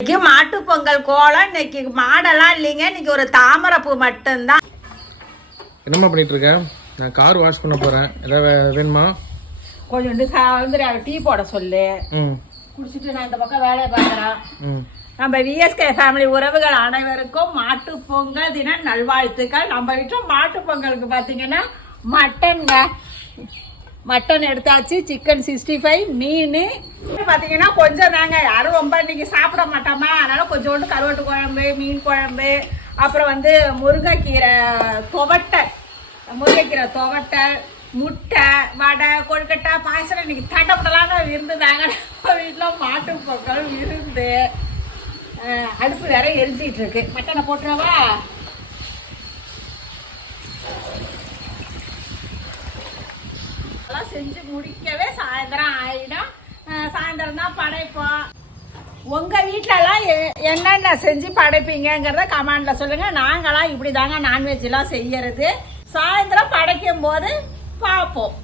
இன்னைக்கு மாட்டு பொங்கல் கோலம். இன்னைக்கு மாடெல்லாம் இல்லைங்க, இன்னைக்கு ஒரு தாமரைப்பூ மட்டும்தான். என்னம்மா பண்ணிட்டு இருக்க? நான் கார் வாஷ் பண்ண போறேன். ஏதாவது வேணுமா? கொஞ்சோண்டு வந்து டீ போட சொல்லு. குடிச்சிட்டு நான் இந்த பக்கம் வேலையை பார்க்குறேன். நம்ம விஎஸ்கே ஃபேமிலி உறவுகள் அனைவருக்கும் மாட்டு பொங்கல் தின நல்வாழ்த்துக்கள். நம்ம வீட்டில் மாட்டு பொங்கலுக்கு பார்த்தீங்கன்னா மட்டன் எடுத்தாச்சு, சிக்கன் 65, மீன் பார்த்தீங்கன்னா கொஞ்சம் தாங்க, யாரும் ரொம்ப இன்னைக்கு சாப்பிட மாட்டோமா, அதனால கொஞ்சோண்டு கருவாட்டு குழம்பு, மீன் குழம்பு, அப்புறம் வந்து முருங்கைக்கீரை துவட்டல், முட்டை, வடை, கொழுக்கட்டை, பாயசம் இன்னைக்கு தட்டப்படலான்னு இருந்துதாங்க. நம்ம வீட்டில் மாட்டு பொங்கல் விருந்து. அடுப்பு வேற எரிஞ்சிட்டு இருக்கு. மட்டனை போட்டுறவா? அதெல்லாம் செஞ்சு முடிக்கவே சாயந்தரம் ஆயிடும். சாயந்தரம் தான் படைப்போம். உங்க வீட்டிலலாம் என்னென்ன செஞ்சு படைப்பீங்கிறத கமெண்ட்ல சொல்லுங்க. நாங்களாம் இப்படி தாங்க நான்வெஜ் எல்லாம் செய்யறது. சாயந்தரம் படைக்கும் போது பார்ப்போம்.